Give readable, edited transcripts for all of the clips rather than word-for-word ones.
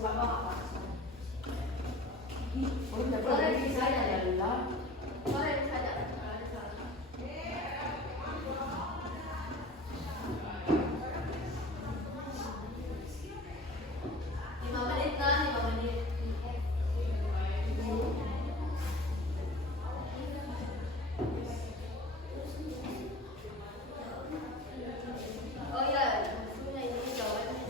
Suka apa? Boleh bisa ya, Lila. boleh saja. Lima menit kan, 5 menit. Oh iya, maksudnya ini jawabannya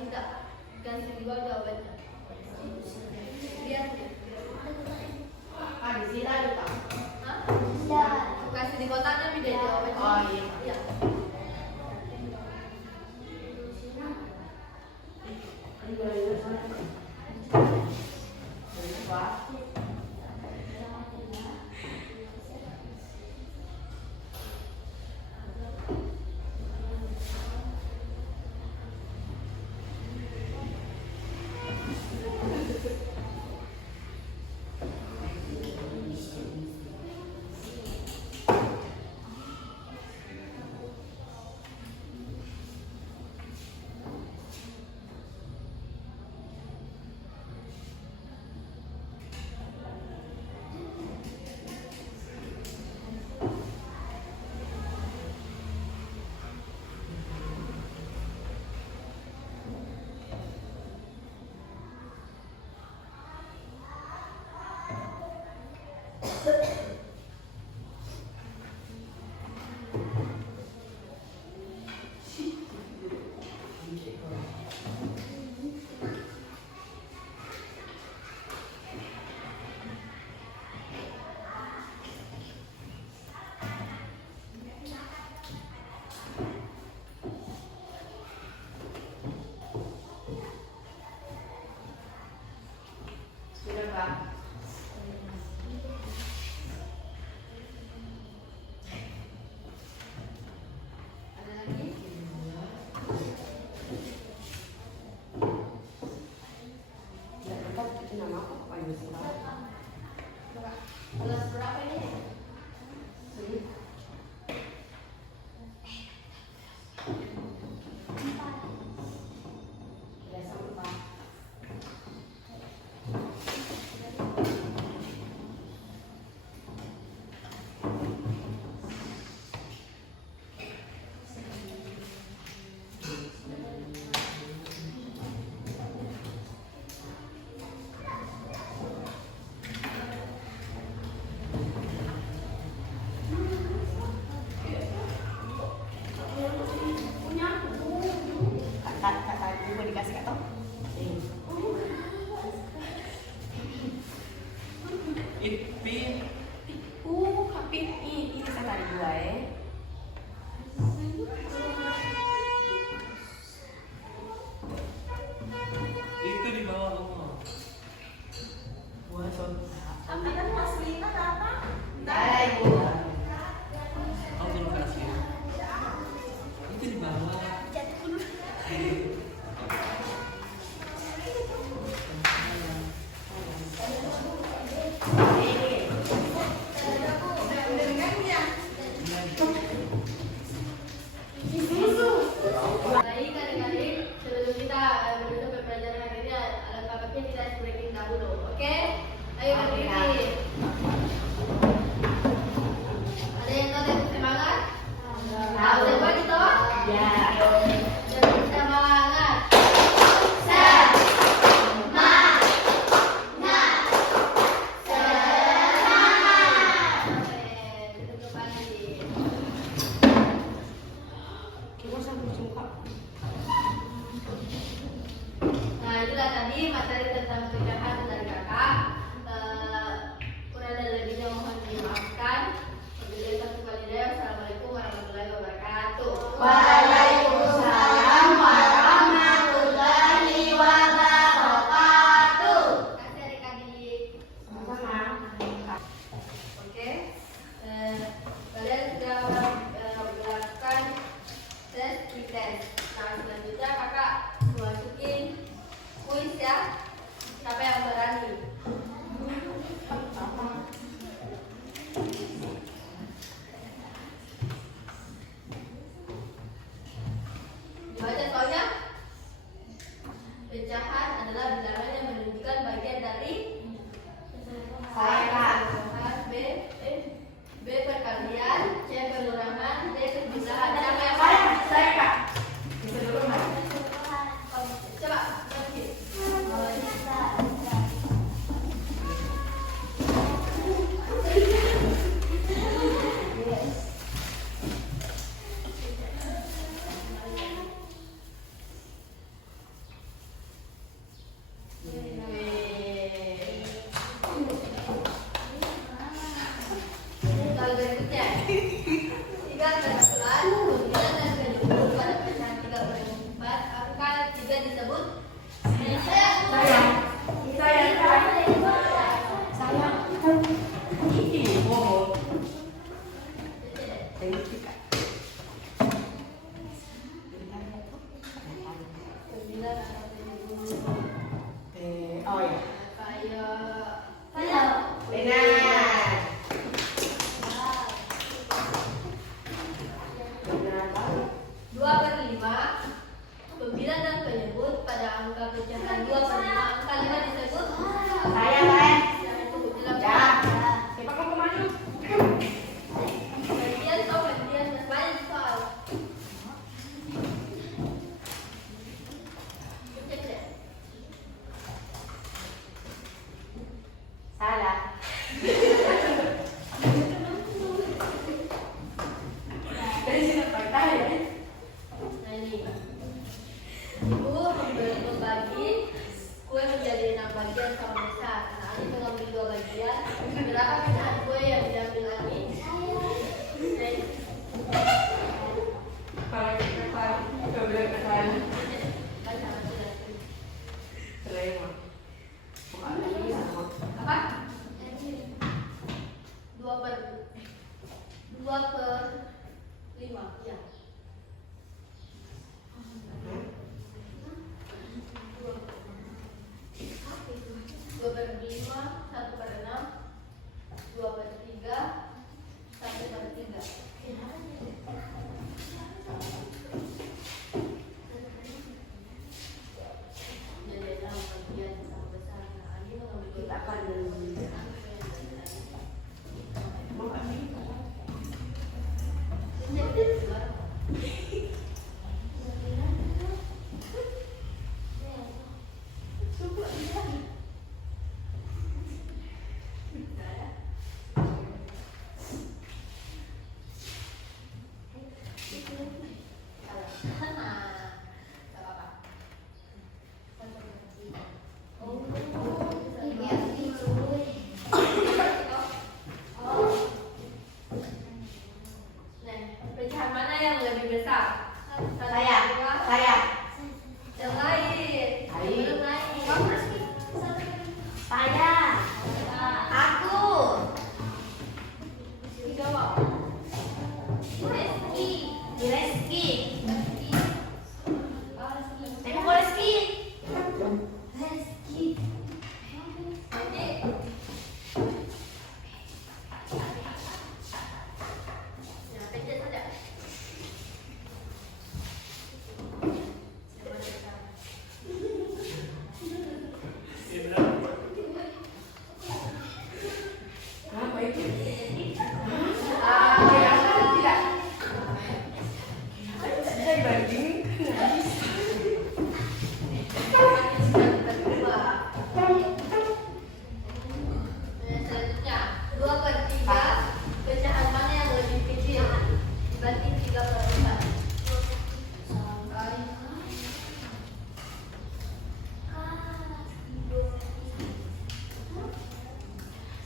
tidak ganti dua jawabannya. Lihat deh. Di sini ada tak? Hah? Ya. Kasih di kotaknya beda jawabannya. Oh iya. Iya. Sudah Kak. Ada lagi? Ya, kita itu nama apa ini sekarang? Kelas berapa ini? Sini. Ya, sama. Kata ibu mau dikasih atau? Ipin. Kapit ini kata dua ya. Itu di bawah kamu. Buah soda. Tapi kan Mas Lina datang. Dah ibu. Kamu belum kasih. Itu di bawah. Baik adik-adik, sebelum kita menutup pembelajaran hari ini, alangkah baiknya kita breaking dahulu, oke? Ayo berdiri. Ada yang tahu yang semangat? Tahu siapa itu? Ya. Yang semangat. Oke, duduk kembali. Kita sampai suka. Nah, itulah tadi materi tentang pencegahan dari kakak. Kurang dan lebihnya mohon dimaafkan. Wabillahi taufiq wal hidayah. Assalamualaikum warahmatullahi wabarakatuh. Waalaikumsalam warahmatullahi wabarakatuh. Terima kasih adik-adik. Sama-sama. Oke. Kalian sudah melakukan tes pretest. Nah, selanjutnya kakak masukin kuis ya. Siapa yang berani? Kalau kita kan, kita bilang kan, Baca masing-masing. selain mah. Bukan lagi sama. Apa? 2/5. Ya. 2/5, 1/6, 2/3, 1/3. Jadi dalam bagian sama besar. Nah, ini mengambil Kita akan mau nggak sih? Pecahan mana yang lebih besar? Saya. Yang lain. Lain. Belum lain. Saya. Aku. Tiga Pak. Reski. Reski. Saya mau Reski. Reski. Ya, pencet saja. Kenapa itu? Ah, Tidak, tidak. Bisa dibandingin. Selanjutnya 2/3. Pecahan mana yang lebih kecil dibanding 3/4?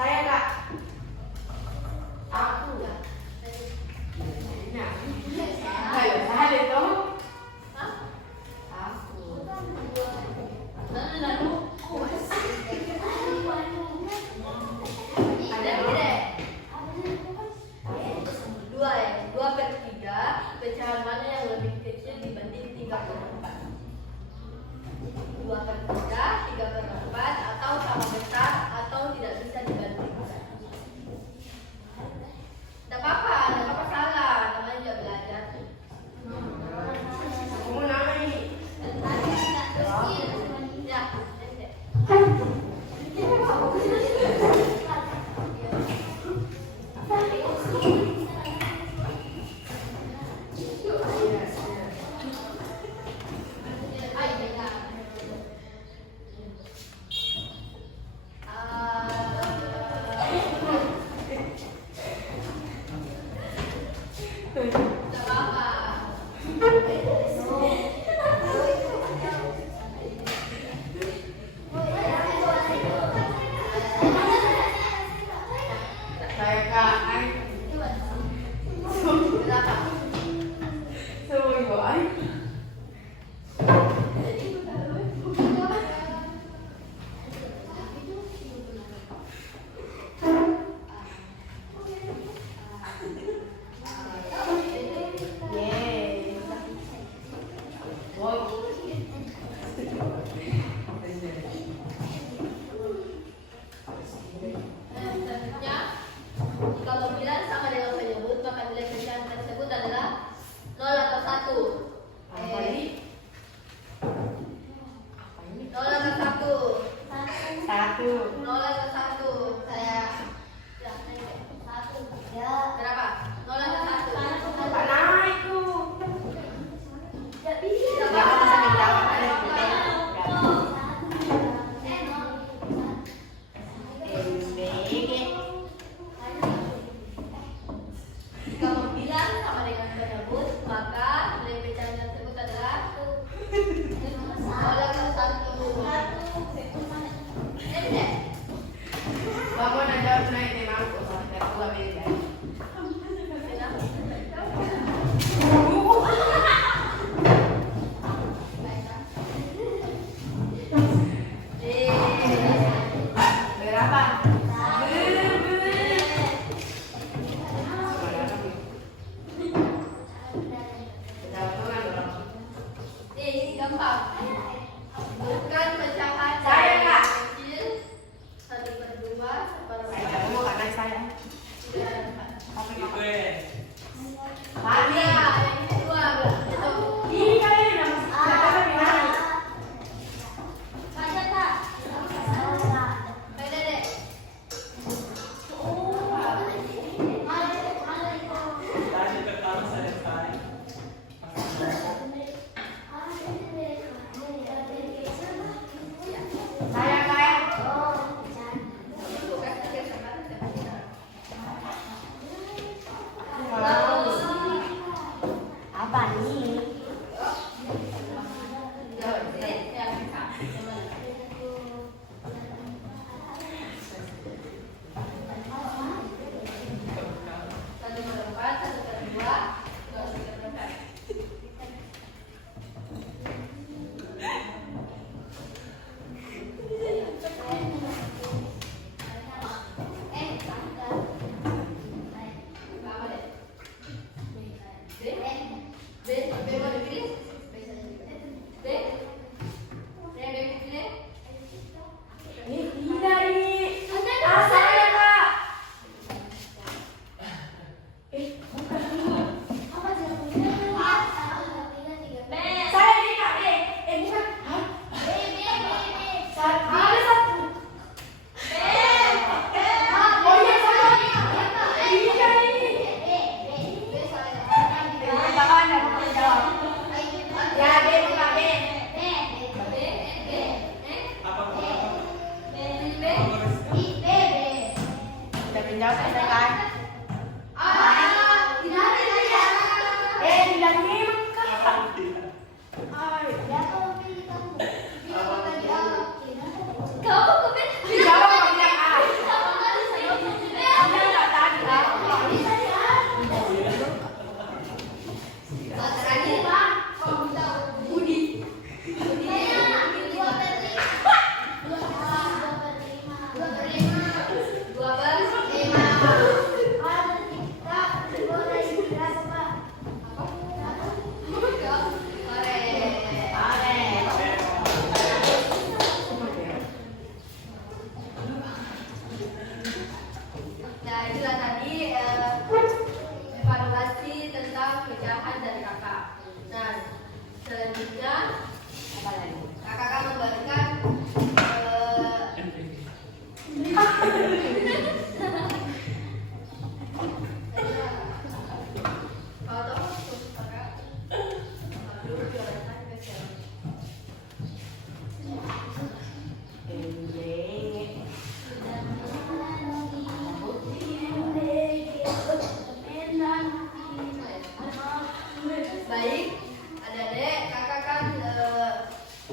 Saya Kak. Aku. Nah, ayo, sahal itu. Hah? Aku. Lalu. Ada tidak? 2/3. Pecahan mana yang lebih kecil dibanding 3/4? 2/3, 3/4, atau sama besar, atau tidak bisa dibandingkan. Tidak apa-apa salah, namanya juga belajar. Aku mau nama ini. Ya, tidak apa-apa. Saya Kak. Berapa? Semua ibu ay. Yeay. Wow. Selanjutnya, jika bilang sama dengan penyebut, maka nilai pecahan tersebut adalah 0 atau 1. Apa ini? Baik, adik-adik, kakak akan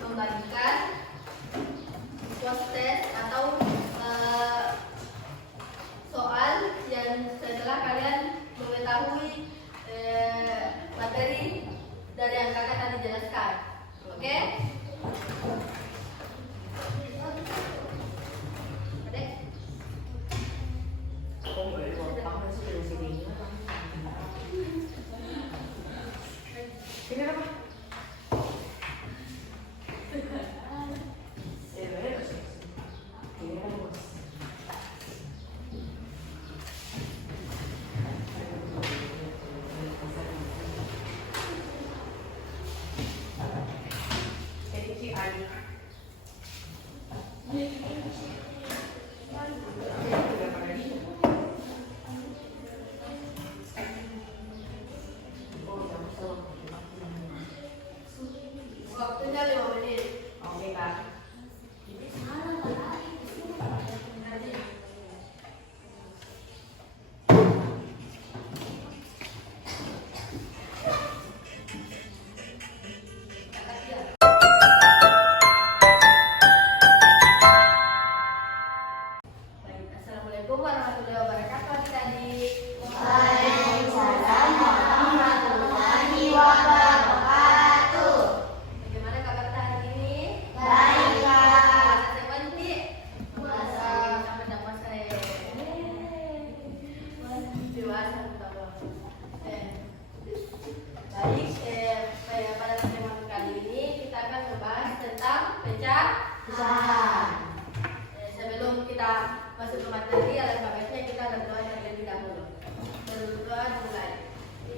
membagikan tes atau soal yang setelah kalian mengetahui materi dari yang kakak tadi jelaskan. Oke? Adik? Sini apa? Waktunya 5 menit. Oke, Kak. Baik, assalamualaikum warahmatullahi wabarakatuh adik-adik. Waalaikumsalam warahmatullahi wabarakatuh. Bagaimana kabar kita hari ini? Baik, Kak. Puasa Wanti? Puasa sama dapat saya. Dewasa pertama. Baik, pada pertemuan kali ini kita akan membahas tentang pecahan. Sebelum kita masuk ke materi, alangkah baiknya kita berdoa terlebih dahulu. Berdoa dimulai.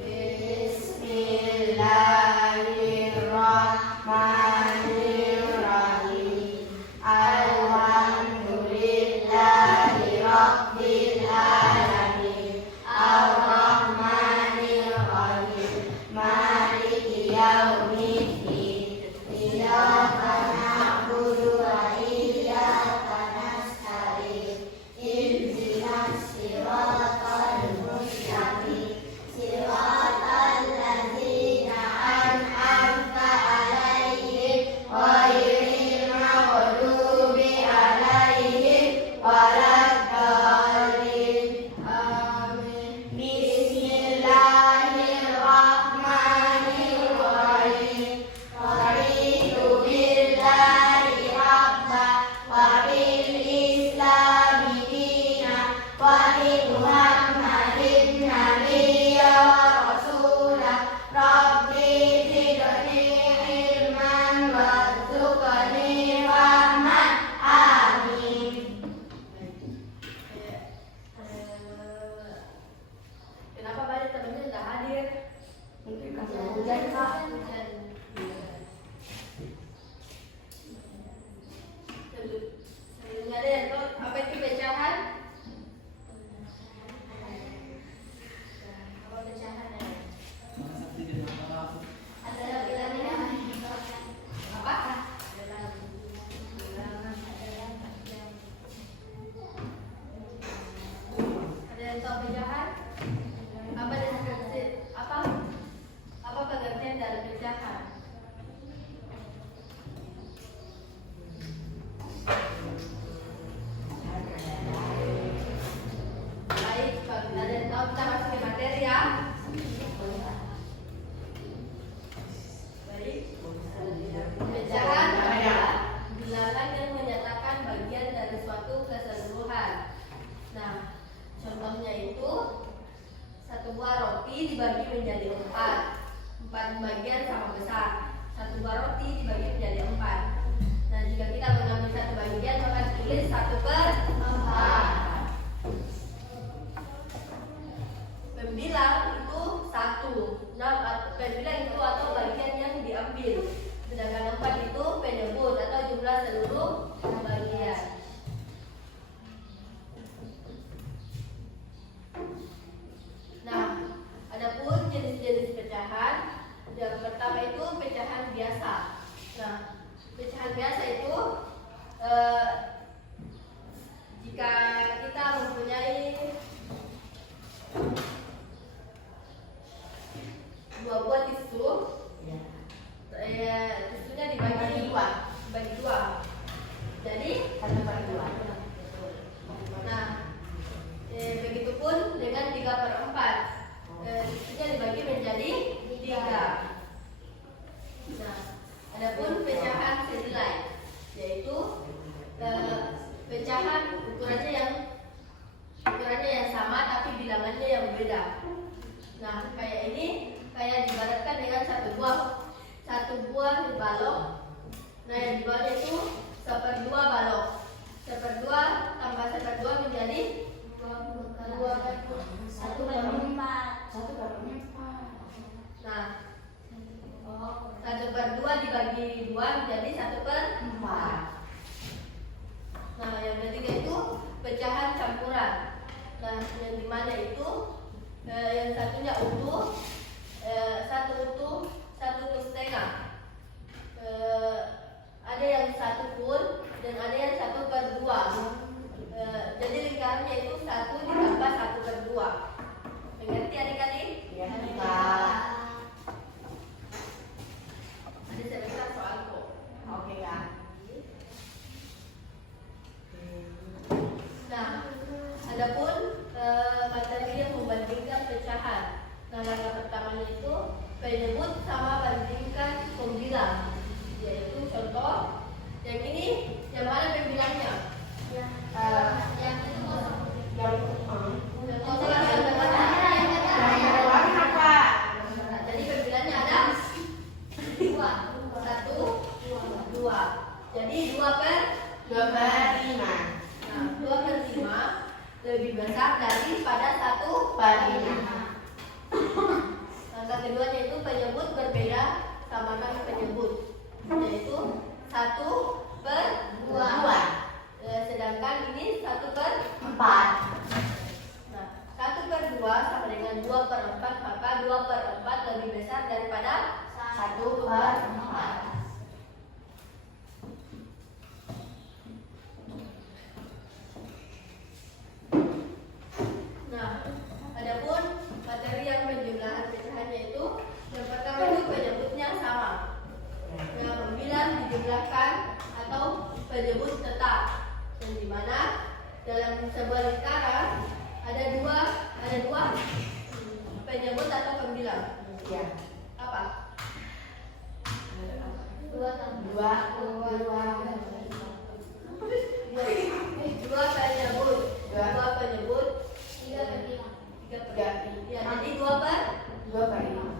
Bismillahirrahmanirrahim. Alhamdulillahi rabbil alamin. Ar-Rahmanir-Rahim. Maliki yaumiddin. Iyyaka na'budu wa iyyaka nasta'in. Ihdinas siratal mustaqim. Siratal ladzina an'amta 'alaihim ghairil maghdubi 'alaihim waladdallin. Amin. Bismillahirrahmanirrahim. Raditu billahi rabba wa bil islami dina wa bi Muhammadin nabiyya wa rasula. Rabbi zidni ilman warzuqni fahman. Amin. Kenapa banyak temannya nggak hadir? Mungkin karena hujan, Kak. Hujan. Sebelumnya ada yang tahu apa itu pecahan? Apa pecahan ya? Sakti dan apa? Ada bilangnya apa? Ada yang tahu pecahan? Apa deskripsi? Apa pengertian dari pecahan? Baik, kalau ada yang tahu kita masuk ke materi ya. Baik. Pecahan adalah bilangan yang menyatakan bagian dari suatu keseluruhan. Nah, contohnya itu satu buah roti dibagi menjadi 4 bagian sama besar. Satu buah roti dibagi menjadi 4. Nah, jika kita mengambil satu bagian maka tulis 1/4. Pembilang itu 1. Nah, pembilang itu atau bagian yang diambil. Sedangkan 4 itu penyebut atau jumlah seluruh bagian. Nah, adapun jenis-jenis pecahan, yang pertama itu pecahan biasa. Nah, pecahan biasa itu Adapun pecahan senilai, yaitu pecahan ukurannya yang sama tapi bilangannya yang berbeda. Nah, kayak ini kayak diibaratkan dengan satu buah balok. Nah, yang di bawahnya itu 1/2 balok. 1/2 tambah 1/2 menjadi 1/4. Nah, 1/2 dibagi 2 menjadi 1/4. Nah, yang ketiga itu pecahan campuran. Nah, yang dimana itu yang satunya utuh, satu utuh, satu utuh setengah. Ada yang 1 full dan ada yang 1/2. Jadi lingkarannya itu 1 ditambah 1/2. Mengerti adik-adik? Ya, Kak. Ada sebentar soal kok. Oke, Kak. Nah, adapun materi yang membandingkan pecahan. Nah, langkah pertamanya itu penyebut sama bandingkan pembilang. Yaitu contoh, yang ini yang mana pembilangnya? Yang itu Contoh yang berwarna. warna, Kak. Nah, jadi pembilangnya ada 1, 2. Jadi 2/5. Nah, 2/5 lebih besar daripada 1/5. Langkah keduanya itu penyebut berbeda samakan penyebut, yaitu 1/2. Sedangkan ini 1/4. Nah, 1/2 sama dengan 2/4, maka 2/4 lebih besar daripada 1/4. Nah, adapun materi yang penjumlahan pecahannya itu yang pertama itu penyebutnya sama. Yang membilang dijumlahkan atau penyebut tetap. Yang dimana dalam sebuah lingkaran ada dua penyebut atau pembilang. Ya. Apa? 2 penyebut, 3 ya, jadi 2/5.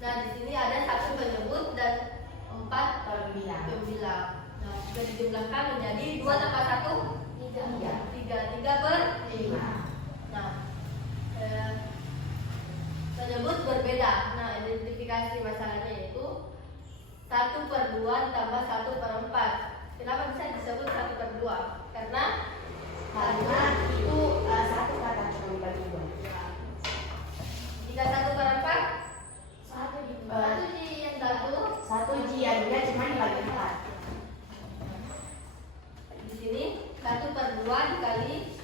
Nah, di sini ada 1 penyebut dan 4 pembilang. Nah, jika dijumlahkan menjadi 2 tambah 1 3/5. Nah, penyebut berbeda. Nah, identifikasi masalahnya yaitu 1/2 tambah 1/4. Kenapa bisa disebut 1/2? Karena itu satu kata cuma dibagi 2. jika 1/4 Satu jadinya cuma dibagi 4. di sini 1/2 dikali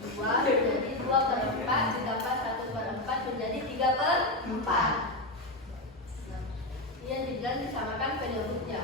2 jadi 2/4 ditambah 1/4 menjadi 3/4. Empat. Nah, ini yang dibilang disamakan penyebutnya.